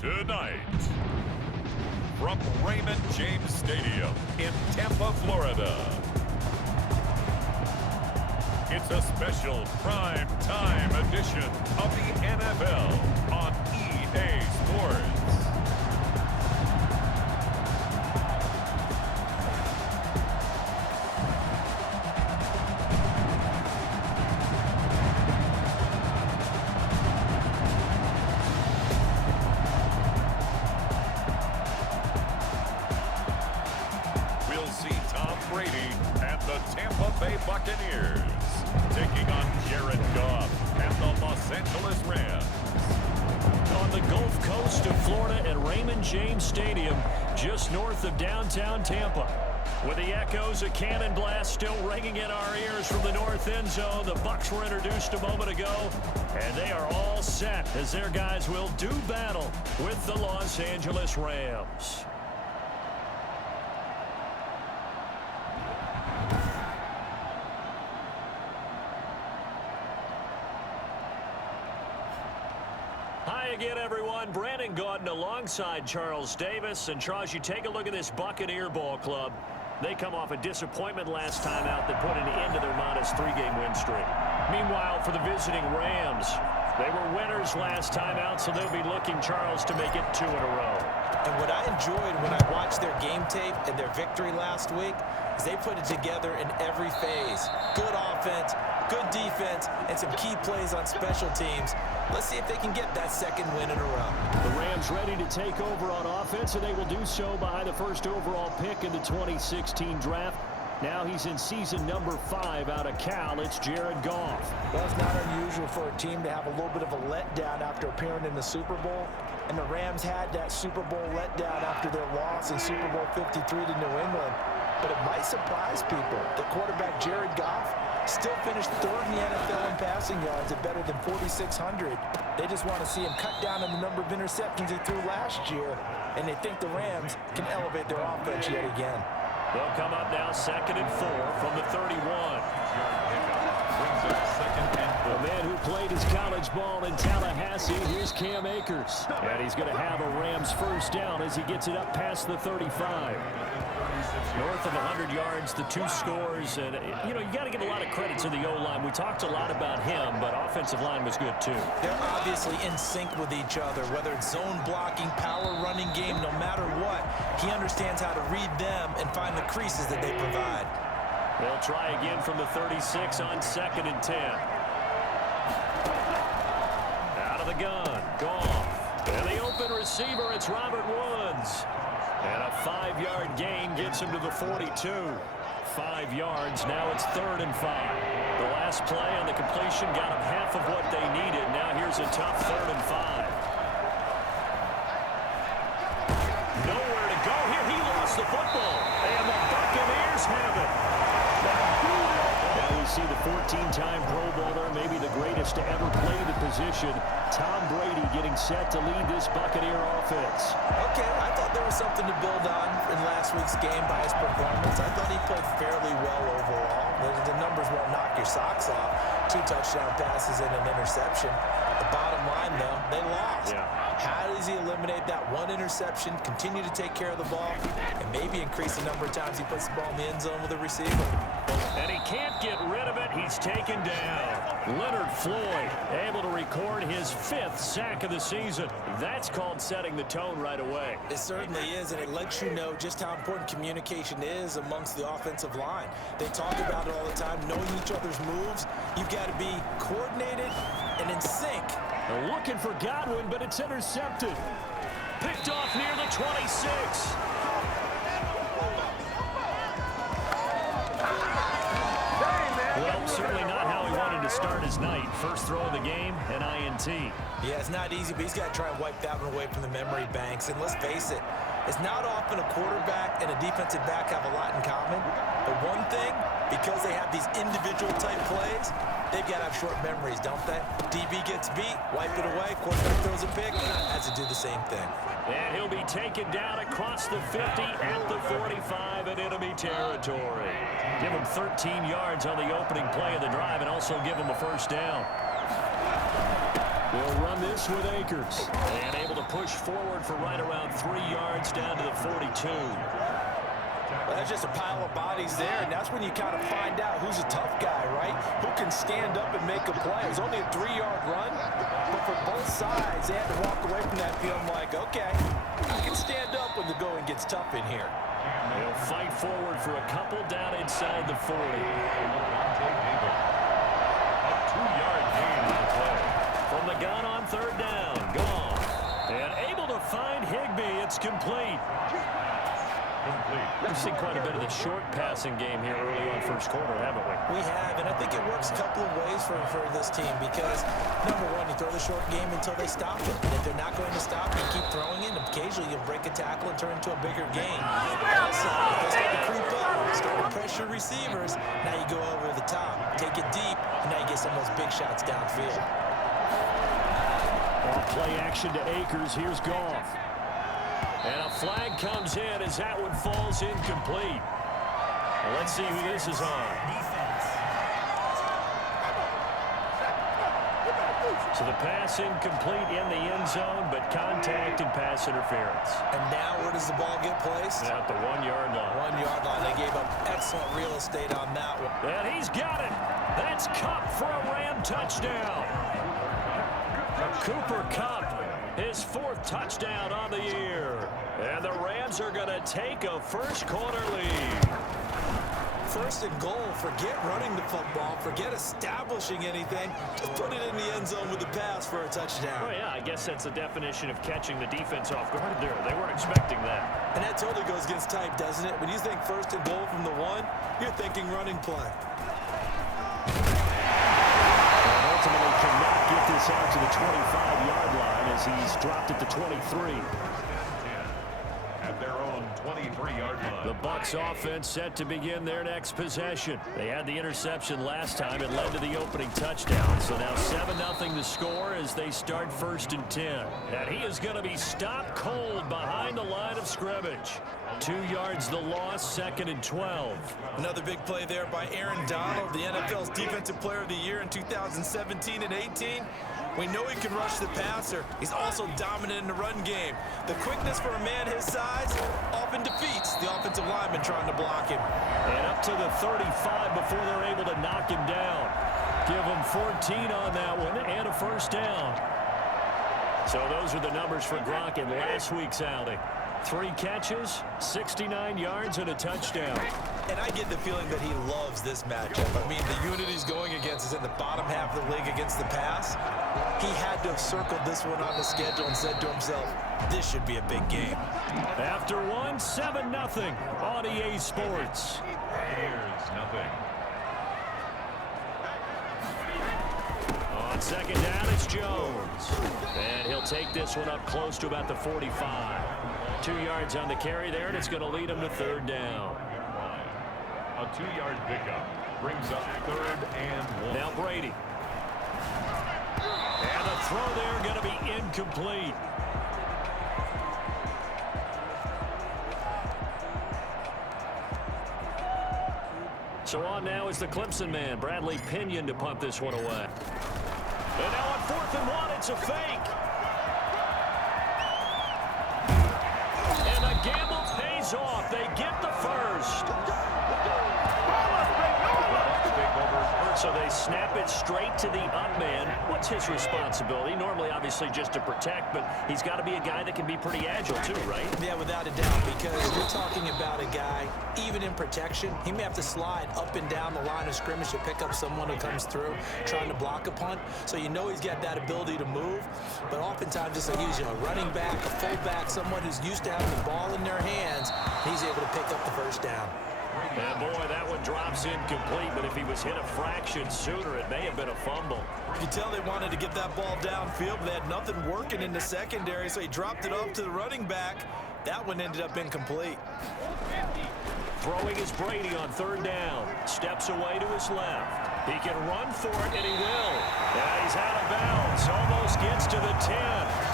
Tonight, from Raymond James Stadium in Tampa, Florida, it's a special prime time edition of the NFL on EA Sports. Tampa Bay Buccaneers taking on Jared Goff and the Los Angeles Rams. On the Gulf Coast of Florida at Raymond James Stadium, just north of downtown Tampa. With the echoes of cannon blast still ringing in our ears from the north end zone, the Bucs were introduced a moment ago, and they are all set as their guys will do battle with the Los Angeles Rams. Hi again, everyone. Brandon Gaudin alongside Charles Davis. And Charles, you take a look at this Buccaneer ball club. They come off a disappointment last time out that put an end to their modest three-game win streak. Meanwhile, for the visiting Rams, they were winners last time out, so they'll be looking, Charles, to make it 2 in a row. And what I enjoyed when I watched their game tape and their victory last week is they put it together in every phase. Good offense, good defense, and some key plays on special teams. Let's see if they can get that second win in a row. The Rams ready to take over on offense, and they will do so behind the first overall pick in the 2016 draft. Now he's in season number 5 out of Cal. It's Jared Goff. Well, it's not unusual for a team to have a little bit of a letdown after appearing in the Super Bowl. And the Rams had that Super Bowl letdown after their loss in Super Bowl 53 to New England. But it might surprise people. The quarterback, Jared Goff, still finished 3rd in the NFL in passing yards at better than 4,600. They just want to see him cut down on the number of interceptions he threw last year, and they think the Rams can elevate their offense yet again. They'll come up now 2nd and 4 from the 31. The man who played his college ball in Tallahassee, here's Cam Akers. And he's going to have a Rams first down as he gets it up past the 35. North of 100 yards, the 2 scores. And, you know, you got to give a lot of credit to the O-line. We talked a lot about him, but offensive line was good, too. They're obviously in sync with each other, whether it's zone blocking, power running game, no matter what. He understands how to read them and find the creases that they provide. They'll try again from the 36 on 2nd and 10. Out of the gun, Goff. And the open receiver, it's Robert Woods. And a 5-yard gain gets him to the 42. 5 yards, now it's 3rd and 5. The last play on the completion got them half of what they needed. Now here's a tough 3rd and 5. Nowhere to go here. He lost the football. And the Buccaneers have it. Now we see the 14-time Pro Bowler, maybe the greatest to ever play the position, Tom Brady, getting set to lead this Buccaneer offense. Okay, I thought there was something to build on in last week's game by his performance. I thought he played fairly well overall. The numbers won't knock your socks off. 2 touchdown passes and an interception. The bottom line, though, they lost. Yeah. How does he eliminate that 1 interception, continue to take care of the ball, and maybe increase the number of times he puts the ball in the end zone with a receiver? And he can't get rid of it. He's taken down. Leonard Floyd able to record his 5th sack of the season. That's called setting the tone right away. It certainly is, and it lets you know just how important communication is amongst the offensive line. They talk about it all the time, knowing each other's moves. You've got to be coordinated and in sync. They're looking for Godwin, but it's intercepted. Picked off near the 26. Well, certainly not how he wanted to start his night. First throw of the game, an INT. Yeah, it's not easy, but he's got to try and wipe that one away from the memory banks. And let's face it, it's not often a quarterback and a defensive back have a lot in common. But one thing, because they have these individual type plays, they've got to have short memories, don't they? DB gets beat, wipe it away, quarterback throws a pick, has to do the same thing. And he'll be taken down across the 50 at the 45 in enemy territory. Give him 13 yards on the opening play of the drive and also give him a first down. They'll run this with Akers. And able to push forward for right around 3 yards down to the 42. Well, that's just a pile of bodies there, and that's when you kind of find out who's a tough guy, right? Who can stand up and make a play. It was only a 3-yard run, but for both sides, they had to walk away from that field like, okay, I can stand up when the going gets tough in here. They'll fight forward for a couple down inside the 40. A 2-yard gain on the play. From the gun on third down, gone. And able to find Higbee. It's complete. We've seen quite a bit of the short passing game here early on first quarter, haven't we? We have, and I think it works a couple of ways for this team because, number one, you throw the short game until they stop it. And if they're not going to stop, you keep throwing it. Occasionally, you'll break a tackle and turn into a bigger game. Also, if they start to creep up, start to pressure receivers, now you go over the top, take it deep, and now you get some of those big shots downfield. Play action to Akers. Here's Goff. And a flag comes in as that one falls incomplete. Well, let's see who this is on. So the pass incomplete in the end zone, but contact and pass interference. And now where does the ball get placed? At the 1-yard line. 1-yard line. They gave up excellent real estate on that one. And he's got it. That's Kupp for a Ram touchdown. Cooper Kupp, his 4th touchdown on the year. And the Rams are going to take a first quarter lead. First and goal, forget running the football, forget establishing anything. Just put it in the end zone with the pass for a touchdown. Oh, yeah, I guess that's the definition of catching the defense off guard there. They weren't expecting that. And that totally goes against type, doesn't it? When you think first and goal from the 1, you're thinking running play. Ultimately cannot get this out to the 25-yard line as he's dropped at the 23. At their own 23-yard line. The Bucs offense set to begin their next possession. They had the interception last time. It led to the opening touchdown. So now 7-0 to score as they start 1st and 10. And he is going to be stopped cold behind the line of scrimmage. 2 yards the loss, 2nd and 12. Another big play there by Aaron Donald, the NFL's Defensive Player of the Year in 2017 and 18. We know he can rush the passer. He's also dominant in the run game. The quickness for a man his size often defeats the offensive lineman trying to block him. And up to the 35 before they're able to knock him down. Give him 14 on that one and a first down. So those are the numbers for Gronk in last week's outing. 3 catches, 69 yards, and a touchdown. And I get the feeling that he loves this matchup. I mean, the unit he's going against is in the bottom half of the league against the pass. He had to have circled this one on the schedule and said to himself, this should be a big game. After one, 7-0 on EA Sports. Here's nothing. On 2nd down, it's Jones. And he'll take this one up close to about the 45. 2 yards on the carry there, and it's going to lead him to 3rd down. A 2-yard pickup brings up 3rd and 1. Now Brady. And the throw there going to be incomplete. So on now is the Clemson man, Bradley Pinion, to punt this one away. And now on 4th and 1, it's a fake. And the gamble pays off. They get the first. So they snap it straight to the up man. What's his responsibility? Normally, obviously, just to protect, but he's got to be a guy that can be pretty agile too, right? Yeah, without a doubt, because you're talking about a guy, even in protection, he may have to slide up and down the line of scrimmage to pick up someone who comes through trying to block a punt. So you know he's got that ability to move, but oftentimes just like he's a running back, a fullback, someone who's used to having the ball in their hands, he's able to pick up the first down. And boy, that one drops incomplete, but if he was hit a fraction sooner, it may have been a fumble. You can tell they wanted to get that ball downfield, but they had nothing working in the secondary, so he dropped it off to the running back. That one ended up incomplete. Throwing is Brady on 3rd down. Steps away to his left. He can run for it, and he will. And he's out of bounds. Almost gets to the 10.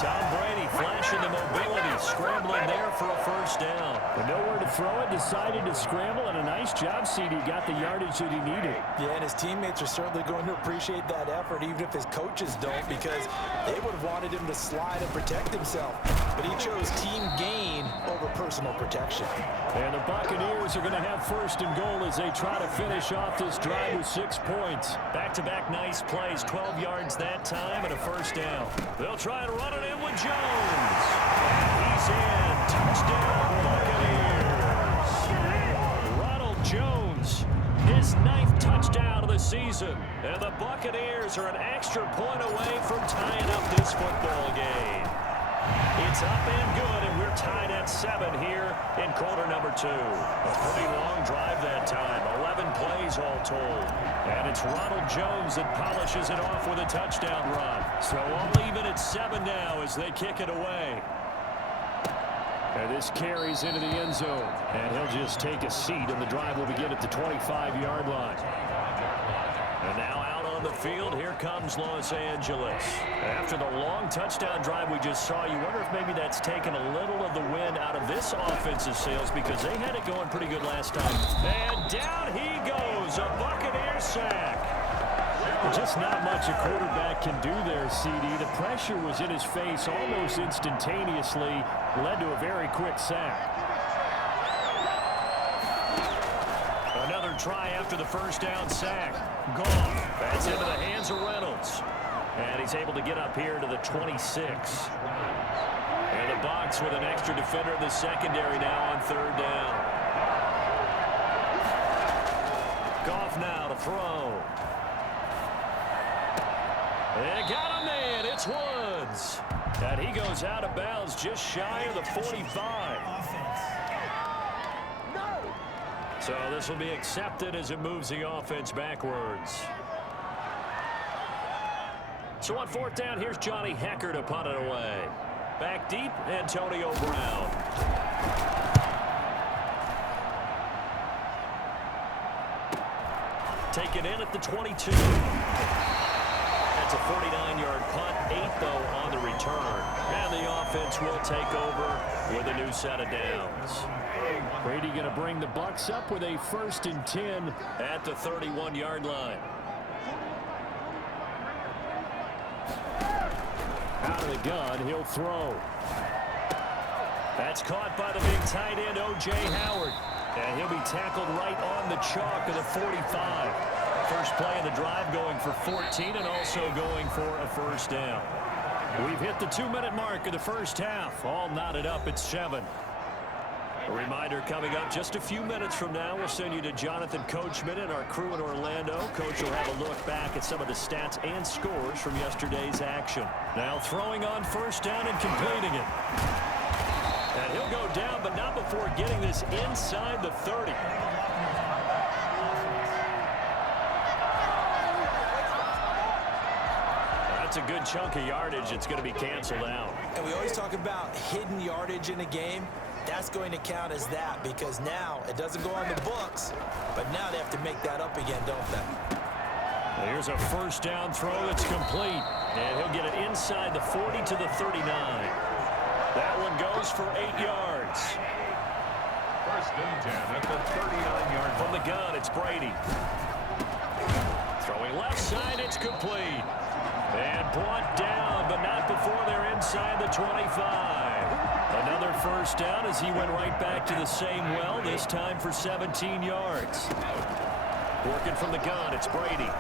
Tom Brady flashing the mobility. scrambling there for a first down. But nowhere to throw it, decided to scramble, and a nice job, CD. Got the yardage that he needed. Yeah, and his teammates are certainly going to appreciate that effort, even if his coaches don't, because they would have wanted him to slide and protect himself. But he chose team gain over personal protection. And the Buccaneers are going to have first and goal as they try to finish off this drive with 6 points. Back-to-back nice plays, 12 yards that time and a first down. They'll try and run it in with Jones. He's in. Touchdown, Buccaneers. Ronald Jones, his 9th touchdown of the season. And the Buccaneers are an extra point away from tying up this football game. It's up and good, and we're tied at 7 here in quarter number 2. A pretty long drive that time, 11 plays all told. And it's Ronald Jones that polishes it off with a touchdown run. So all even at 7 now as they kick it away. And this carries into the end zone. And he'll just take a seat, and the drive will begin at the 25-yard line. And now out on the field, here comes Los Angeles. After the long touchdown drive we just saw, you wonder if maybe that's taken a little of the wind out of this offensive sails because they had it going pretty good last time. And down he goes, a Buccaneer sack. Just not much a quarterback can do there, CD. The pressure was in his face almost instantaneously, led to a very quick sack. Another try after the first down sack. Gone. That's into the hands of Reynolds. And he's able to get up here to the 26. And the Bucs with an extra defender in the secondary now on 3rd down. Goff now to throw. They got him in. It's Woods. And he goes out of bounds just shy of the 45. So this will be accepted as it moves the offense backwards. So on 4th down, here's Johnny Hecker to punt it away. Back deep, Antonio Brown. Taken in at the 22. That's a 49-yard punt, 8 though on the return. And the offense will take over with a new set of downs. Brady going to bring the Bucs up with a 1st and 10 at the 31-yard line. Out of the gun, he'll throw. That's caught by the big tight end, O.J. Howard. And he'll be tackled right on the chalk of the 45. First play of the drive going for 14 and also going for a first down. We've hit the 2-minute mark of the first half. All knotted up at 7. A reminder coming up just a few minutes from now. We'll send you to Jonathan Coachman and our crew in Orlando. Coach will have a look back at some of the stats and scores from yesterday's action. Now throwing on first down and completing it. And he'll go down, but not before getting this inside the 30. That's a good chunk of yardage. It's going to be canceled out. And we always talk about hidden yardage in a game. That's going to count as that because now it doesn't go on the books, but now they have to make that up again, don't they? Here's a first down throw that's complete. And he'll get it inside the 40 to the 39. That one goes for 8 yards. 1st and 10 at the 39-yard From the gun, it's Brady. Throwing left side, it's complete. And brought down, but not before they're inside the 25. Another first down as he went right back to the same well, this time for 17 yards. Working from the gun, it's Brady.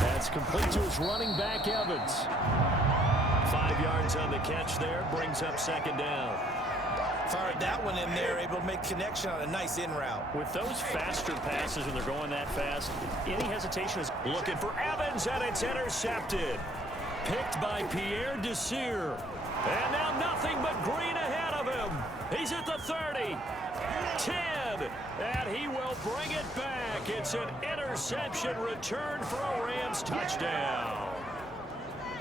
That's complete to his running back, Evans. 5 yards on the catch there, brings up 2nd down. Fired that one in there, able to make connection on a nice in route. With those faster passes when they're going that fast, any hesitation is looking for Evans, and it's intercepted. Picked by Pierre Desir. And now nothing but green ahead of him. He's at the 30. 10. And he will bring it back. It's an interception return for a Rams touchdown.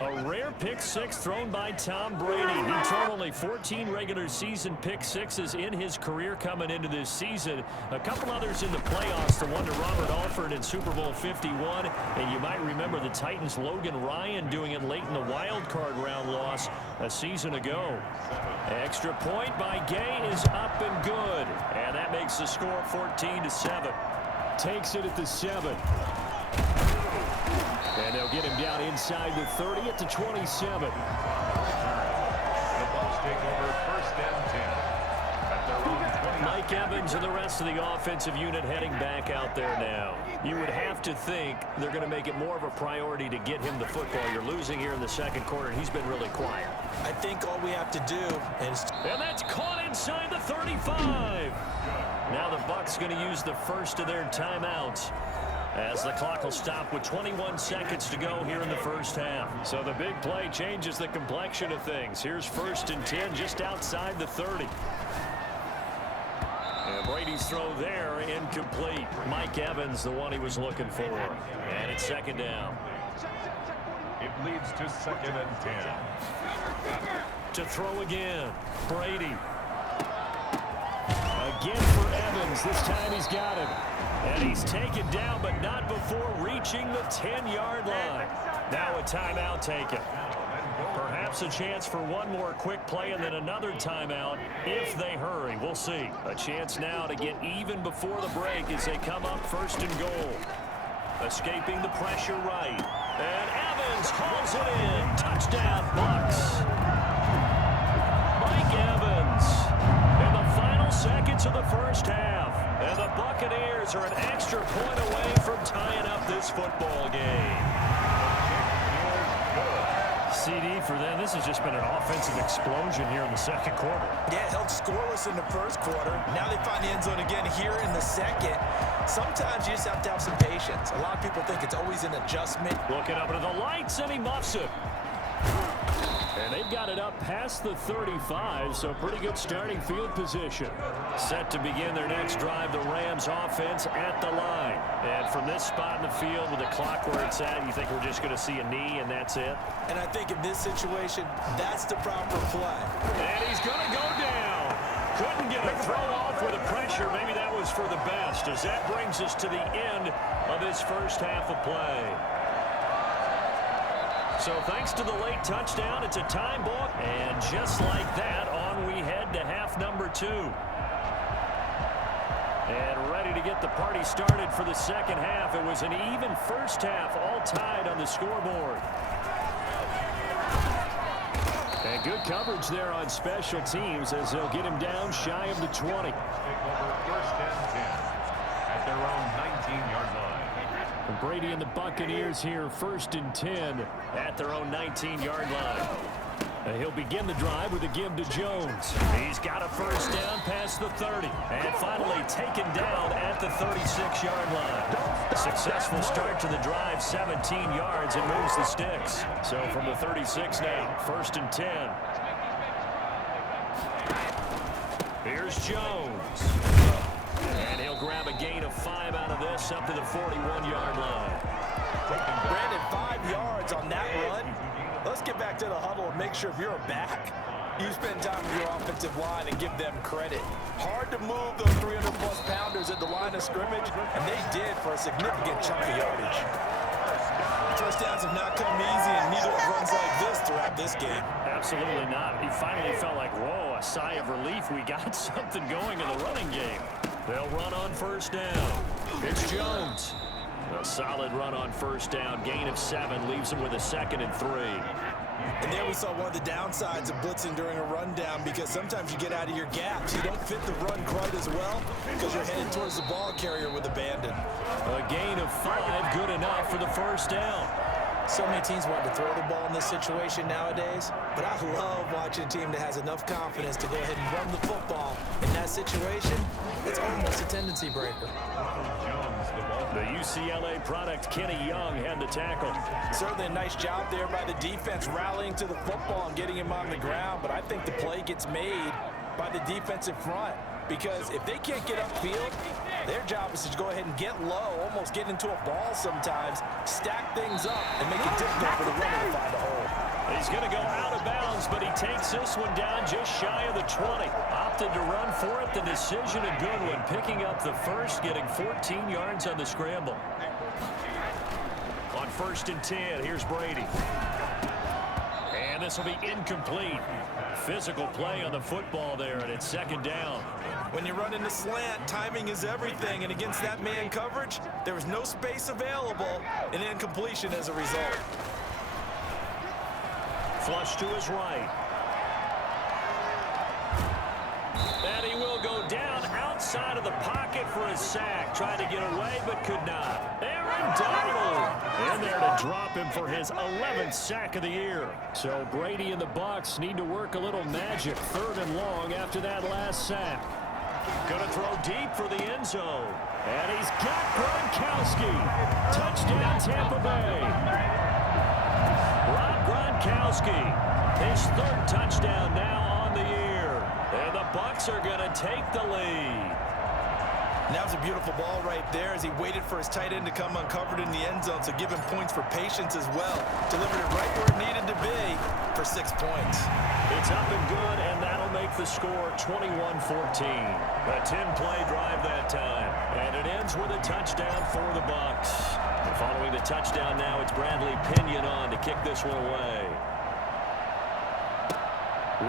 A rare pick six thrown by Tom Brady. He thrown only 14 regular season pick sixes in his career coming into this season. A couple others in the playoffs, the one to Robert Alford in Super Bowl 51. And you might remember the Titans' Logan Ryan doing it late in the wild card round loss a season ago. Extra point by Gay is up and good. And that makes the score 14-7. Takes it at the 7. And they'll get him down inside the 30 at the 27. The Bucs take over first and 10 at their own 20. Mike Evans and the rest of the offensive unit heading back out there now. You would have to think they're going to make it more of a priority to get him the football. You're losing here in the second quarter, and he's been really quiet. I think all we have to do is... And that's caught inside the 35. Now the Bucs going to use the first of their timeouts, as the clock will stop with 21 seconds to go here in the first half. So the big play changes the complexion of things. Here's first and 10 just outside the 30. And Brady's throw there incomplete. Mike Evans, the one he was looking for. And it's second down. It leads to second and 10. To throw again. Brady. Again for Evans. This time he's got him. And he's taken down, but not before reaching the 10-yard line. Now a timeout taken. Perhaps a chance for one more quick play and then another timeout if they hurry. We'll see. A chance now to get even before the break as they come up first and goal. Escaping the pressure right. And Evans hauls it in. Touchdown, Bucs. Mike Evans in the final seconds of the first half. And the Buccaneers are an extra point away from tying up this football game. CD for them, this has just been an offensive explosion here in the second quarter. Yeah, held scoreless in the first quarter. Now they find the end zone again here in the second. Sometimes you just have to have some patience. A lot of people think it's always an adjustment. Looking up into the lights, and he muffs it. And they've got it up past the 35, so pretty good starting field position. Set to begin their next drive, the Rams offense at the line. And from this spot in the field with the clock where it's at, you think we're just going to see a knee and that's it? And I think in this situation, that's the proper play. And he's going to go down. Couldn't get a throw off with the pressure. Maybe that was for the best, as that brings us to the end of this first half of play. So thanks to the late touchdown, it's a time ball. And just like that, on we head to half number 2. And ready to get the party started for the second half. It was an even first half, all tied on the scoreboard. And good coverage there on special teams as they'll get him down shy of the 20. Take over first and 10 at their own 19-yard line. And Brady and the Buccaneers here first and 10 at their own 19-yard line. And he'll begin the drive with a give to Jones. He's got a first down past the 30. And finally taken down at the 36-yard line. Successful start to the drive, 17 yards, and moves the sticks. So from the 36 now, first and 10. Here's Jones. And he'll grab a gain of 5 out of this up to the 41-yard line. Brandon, 5 yards on that run. Let's get back to the huddle and make sure if you're a back, you spend time with your offensive line and give them credit. Hard to move those 300-plus pounders at the line of scrimmage, and they did for a significant chunk of yardage. First downs have not come easy, and neither have runs like this throughout this game. Absolutely not. He finally felt like, whoa, a sigh of relief. We got something going in the running game. They'll run on first down. It's Jones. A solid run on first down. Gain of 7 leaves him with a 2nd and 3. And there we saw one of the downsides of blitzing during a rundown, because sometimes you get out of your gaps. You don't fit the run quite as well because you're headed towards the ball carrier with abandon. A gain of 5, good enough for the first down. So many teams want to throw the ball in this situation nowadays, but I love watching a team that has enough confidence to go ahead and run the football. In that situation, it's almost a tendency breaker. The UCLA product, Kenny Young, had the tackle. Certainly a nice job there by the defense rallying to the football and getting him on the ground, but I think the play gets made by the defensive front, because if they can't get upfield, their job is to go ahead and get low, almost get into a ball sometimes, stack things up, and make it difficult for the runner to find a hole. He's going to go out of bounds, but he takes this one down just shy of the 20. Opted to run for it. The decision a good one. Picking up the first, getting 14 yards on the scramble. On 1st and 10, here's Brady. And this will be incomplete. Physical play on the football there, and it's 2nd down. When you run in the slant, timing is everything, and against that man coverage, there was no space available, and incompletion as a result. Flush to his right. And he will go down outside of the pocket for a sack. Tried to get away, but could not. Aaron Donald in there to drop him for his 11th sack of the year. So Brady and the Bucs need to work a little magic. 3rd and long after that last sack. Gonna throw deep for the end zone. And he's got Gronkowski. Touchdown, Tampa Bay. Rob Gronkowski, his 3rd touchdown now on the year. And the Bucs are going to take the lead. That was a beautiful ball right there as he waited for his tight end to come uncovered in the end zone, so give him points for patience as well. Delivered it right where it needed to be for 6 points. It's up and good, and that'll make the score 21-14. A 10-play drive that time, and it ends with a touchdown for the Bucs. Following the touchdown now, it's Bradley Pinion on to kick this one away.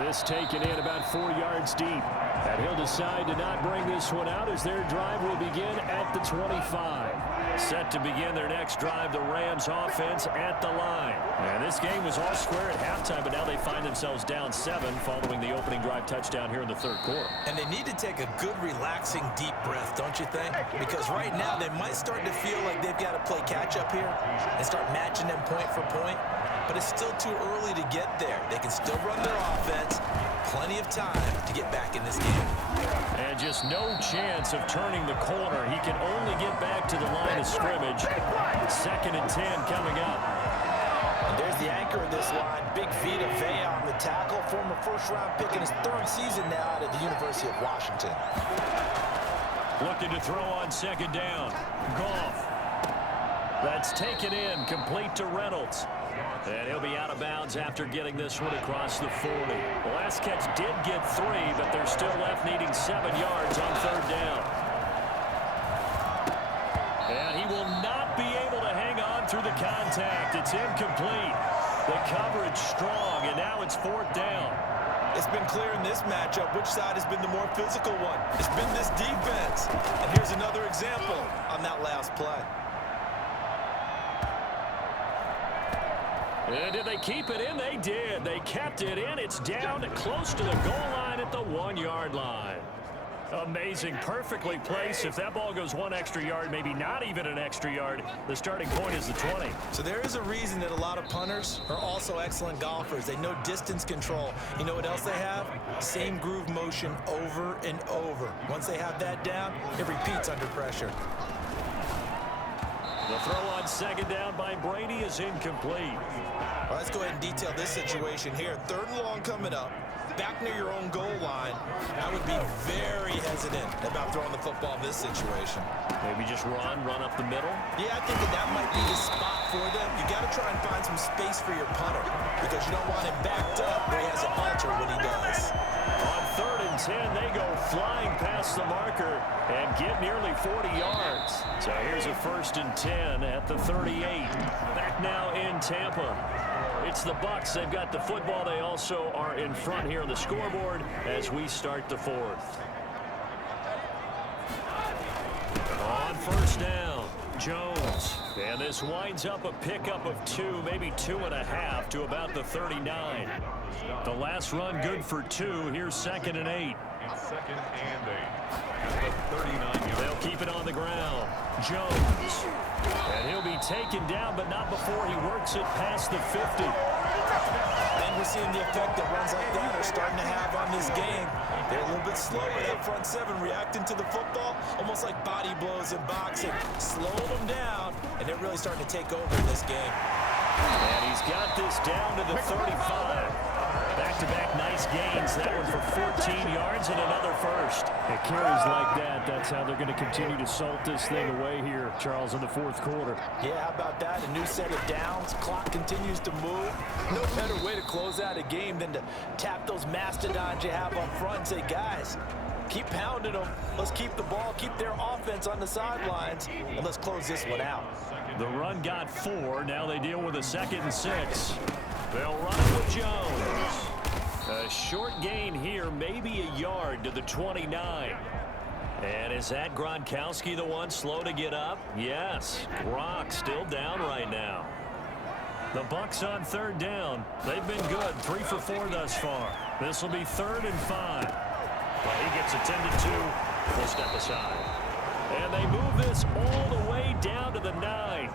This taken in about 4 yards deep. And he'll decide to not bring this one out as their drive will begin at the 25. Set to begin their next drive, the Rams offense at the line. And this game was all square at halftime, but now they find themselves down 7 following the opening drive touchdown here in the 3rd quarter. And they need to take a good, relaxing, deep breath, don't you think? Because right now they might start to feel like they've got to play catch-up here and start matching them point for point. But it's still too early to get there. They can still run their offense. Plenty of time to get back in this game. And just no chance of turning the corner. He can only get back to the line of scrimmage. 2nd and 10 coming up. And there's the anchor of this line, Big Vita Vea on the tackle. Former 1st-round pick in his 3rd season now out of the University of Washington. Looking to throw on 2nd down. Goff. That's taken in, complete to Reynolds. And he'll be out of bounds after getting this one across the 40. The last catch did get 3, but they're still left needing 7 yards on 3rd down. And he will not be able to hang on through the contact. It's incomplete. The coverage strong, and now it's 4th down. It's been clear in this matchup which side has been the more physical one. It's been this defense. And here's another example on that last play. And did they keep it in? They did. They kept it in. It's down close to the goal line at the 1-yard line. Amazing. Perfectly placed. If that ball goes 1 extra yard, maybe not even an extra yard, the starting point is the 20. So there is a reason that a lot of punters are also excellent golfers. They know distance control. You know what else they have? Same groove motion over and over. Once they have that down, it repeats under pressure. The throw on 2nd down by Brady is incomplete. Well, let's go ahead and detail this situation here. 3rd and long coming up. Back near your own goal line. I would be very hesitant about throwing the football in this situation. Maybe just run up the middle? Yeah, I think that might be the spot for them. You got to try and find some space for your punter because you don't want him backed up where he has a halter when he does. On 3rd and 10, they go flying past the marker and get nearly 40 yards. So here's a 1st and 10 at the 38. Back now in Tampa. It's the Bucs. They've got the football. They also are in front here on the scoreboard as we start the 4th. On 1st down, Jones. And this winds up a pickup of 2, maybe 2.5 to about the 39. The last run good for 2. Here's 2nd and 8. 2nd and 8. At the 39. They'll keep it on the ground. Jones. And he'll be taken down, but not before he works it past the 50. And we're seeing the effect that runs like that are starting to have on this game. They're a little bit slower, that front 7, reacting to the football, almost like body blows in boxing, slowing them down, and they're really starting to take over in this game. And he's got this down to the 35. Back-to-back Nice gains. That one for 14 yards and another first. It carries like that. That's how they're going to continue to salt this thing away here, Charles, in the fourth quarter. Yeah, how about that? A new set of downs. Clock continues to move. No better way to close out a game than to tap those mastodons you have up front and say, guys, keep pounding them. Let's keep the ball, keep their offense on the sidelines, and let's close this one out. The run got 4. Now they deal with a 2nd and 6. They'll run it with Jones. A short gain here, maybe a yard to the 29. And is that Gronkowski the one slow to get up? Yes. Gronk still down right now. The Bucs on 3rd down. They've been good. 3 for 4 thus far. This will be 3rd and 5. Well, he gets attended to. We'll step aside. And they move this all the way down to the 9.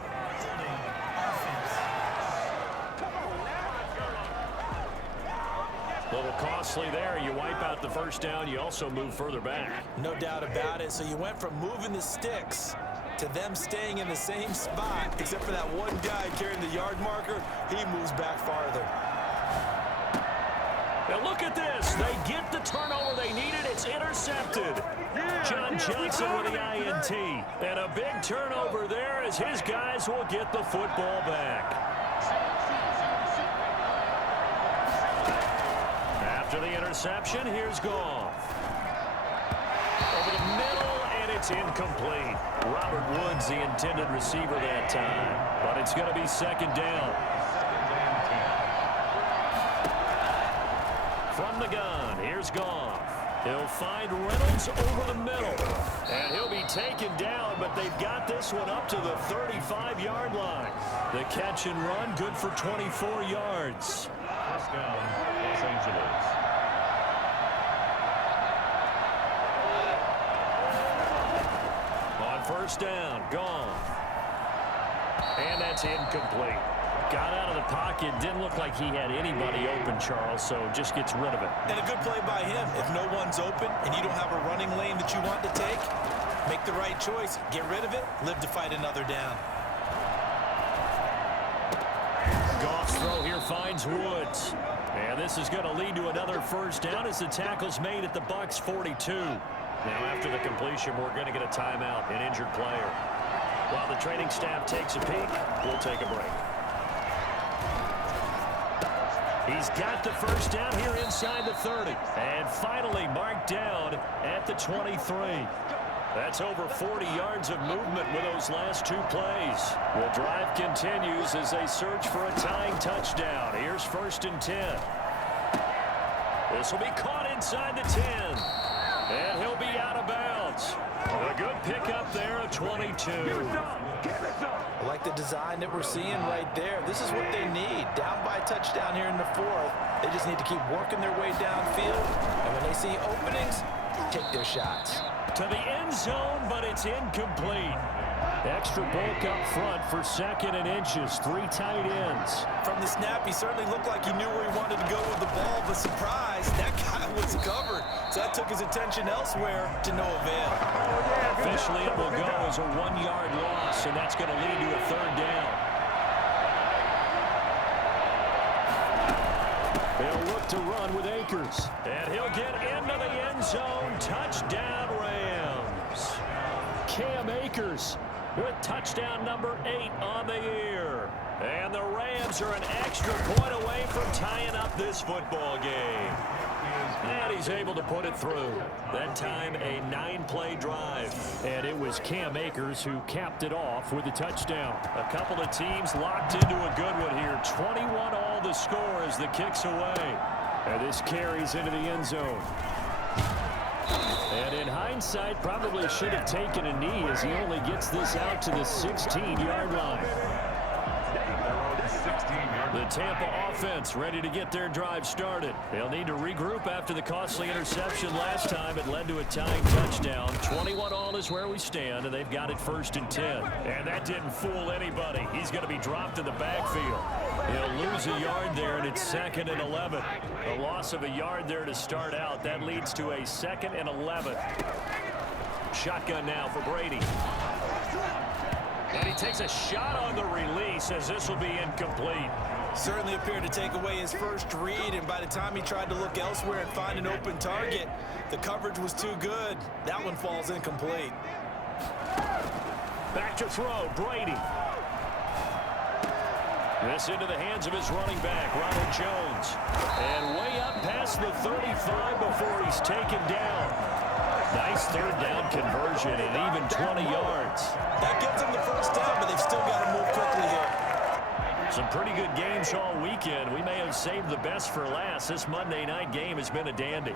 A little costly there. You wipe out the first down. You also move further back. No doubt about it. So you went from moving the sticks to them staying in the same spot, except for that one guy carrying the yard marker. He moves back farther. Now look at this. They get the turnover they needed. It's intercepted. John Johnson with the INT. And a big turnover there as his guys will get the football back. After the interception, here's Goff. Over the middle, and it's incomplete. Robert Woods, the intended receiver that time. But it's going to be 2nd down. From the gun, here's Goff. He'll find Reynolds over the middle. And he'll be taken down, but they've got this one up to the 35-yard line. The catch and run, good for 24 yards. First down, Los Angeles. On 1st down, Goff. And that's incomplete. Got out of the pocket. Didn't look like he had anybody open, Charles, so just gets rid of it. And a good play by him. If no one's open and you don't have a running lane that you want to take, make the right choice. Get rid of it. Live to fight another down. Goff's throw here finds Woods. And this is going to lead to another first down as the tackle's made at the Bucs 42. Now after the completion, we're going to get a timeout, an injured player. While the training staff takes a peek, we'll take a break. He's got the first down here inside the 30. And finally marked down at the 23. That's over 40 yards of movement with those last 2 plays. The drive continues as they search for a tying touchdown. Here's 1st and 10. This will be caught inside the 10. And he'll be out of bounds. A good pickup there of 22. I like the design that we're seeing right there. This is what they need. Down by a touchdown here in the 4th. They just need to keep working their way downfield. And when they see openings, take their shots. To the end zone, but it's incomplete. Extra bulk up front for 2nd and inches. 3 tight ends. From the snap, he certainly looked like he knew where he wanted to go with the ball, but surprise, that guy was covered. So that took his attention elsewhere to no avail. Officially, it will go as a 1-yard loss, and that's going to lead to a 3rd down. They'll look to run with Akers. And he'll get into the end zone. Touchdown, Rams. Cam Akers with touchdown number 8 on the year. And the Rams are an extra point away from tying up this football game. And he's able to put it through. That time, a 9-play drive. And it was Cam Akers who capped it off with a touchdown. A couple of teams locked into a good one here. 21 all the score as the kick's away. And this carries into the end zone. And in hindsight, probably should have taken a knee as he only gets this out to the 16-yard line. The Tampa offense ready to get their drive started. They'll need to regroup after the costly interception last time. It led to a tying touchdown. 21 all is where we stand, and they've got it 1st and 10. And that didn't fool anybody. He's going to be dropped in the backfield. He'll lose a yard there, and it's 2nd and 11. A loss of a yard there to start out. That leads to a 2nd and 11. Shotgun now for Brady. And he takes a shot on the release as this will be incomplete. Certainly appeared to take away his first read, and by the time he tried to look elsewhere and find an open target, the coverage was too good. That one falls incomplete. Back to throw, Brady. This into the hands of his running back, Ronald Jones. And way up past the 35 before he's taken down. Nice third down conversion and even 20 yards. That gives them the first down, but they've still got to move quickly here. Some pretty good games all weekend. We may have saved the best for last. This Monday night game has been a dandy.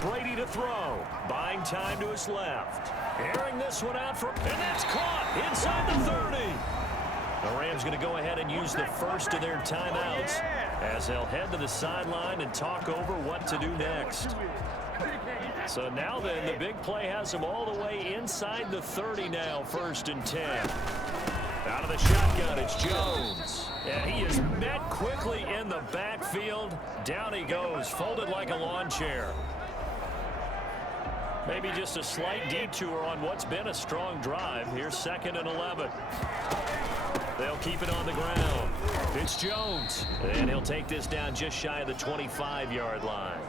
Brady to throw. Buying time to his left. Airing this one out for, and that's caught inside the 30. The Rams going to go ahead and use the first of their timeouts as they'll head to the sideline and talk over what to do next. So now then, the big play has them all the way inside the 30 now, 1st and 10. Out of the shotgun, it's Jones. And he is met quickly in the backfield. Down he goes, folded like a lawn chair. Maybe just a slight detour on what's been a strong drive. Here's 2nd and 11. They'll keep it on the ground. It's Jones. And he'll take this down just shy of the 25-yard line.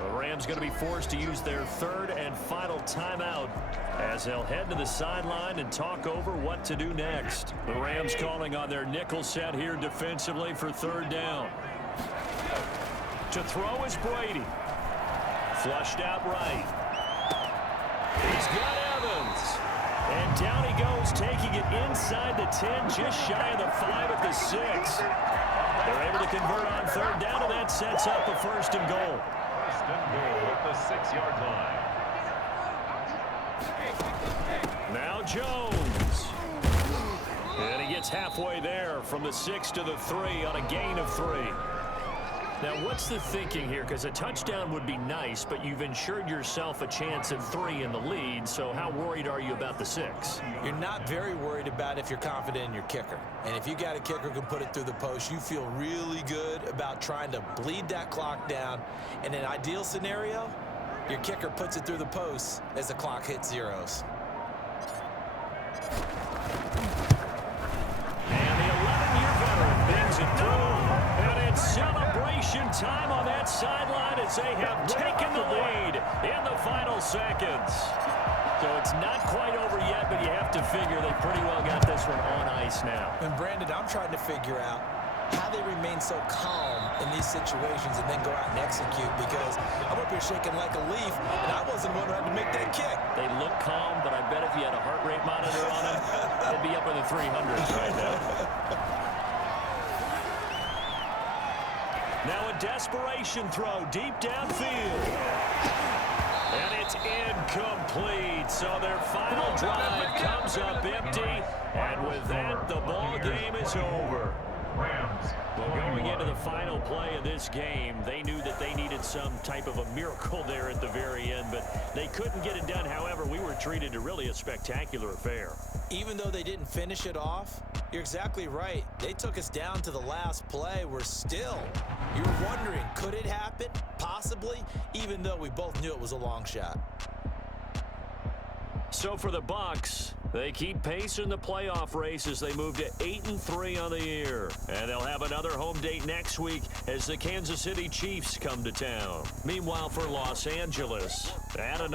The Rams going to be forced to use their 3rd and final timeout as they'll head to the sideline and talk over what to do next. The Rams calling on their nickel set here defensively for 3rd down. To throw is Brady. Flushed out right. He's got Evans. And down he goes, taking it inside the 10, just shy of the 5 at the 6. They're able to convert on 3rd down, and that sets up a 1st and goal. 1st and goal at the 6-yard line. Now Jones. And he gets halfway there from the 6 to the 3 on a gain of 3. Now, what's the thinking here? Because a touchdown would be nice, but you've ensured yourself a chance at 3 in the lead, so how worried are you about the 6? You're not very worried about if you're confident in your kicker. And if you got a kicker who can put it through the post, you feel really good about trying to bleed that clock down. In an ideal scenario, your kicker puts it through the post as the clock hits zeros. And the 11-year veteran bangs it through. And it's celebration time on that sideline as they have taken the lead in the final seconds. So it's not quite over yet, but you have to figure they pretty well got this one on ice now. And Brandon, I'm trying to figure out how they remain so calm in these situations and then go out and execute, because I'm up here shaking like a leaf, and I wasn't the one who had to make that kick. They look calm, but I bet if you had a heart rate monitor on them, they'd be up in the 300s right now. Now a desperation throw deep downfield. And it's incomplete. So their final drive comes up empty. And with that, the ball game is over. Well, going into the final play of this game, they knew that they needed some type of a miracle there at the very end, but they couldn't get it done. However, we were treated to really a spectacular affair. Even though they didn't finish it off, you're exactly right. They took us down to the last play. We're still, you're wondering, could it happen? Possibly, even though we both knew it was a long shot. So for the Bucs, they keep pace in the playoff race as they move to 8-3 on the year. And they'll have another home date next week as the Kansas City Chiefs come to town. Meanwhile, for Los Angeles, add another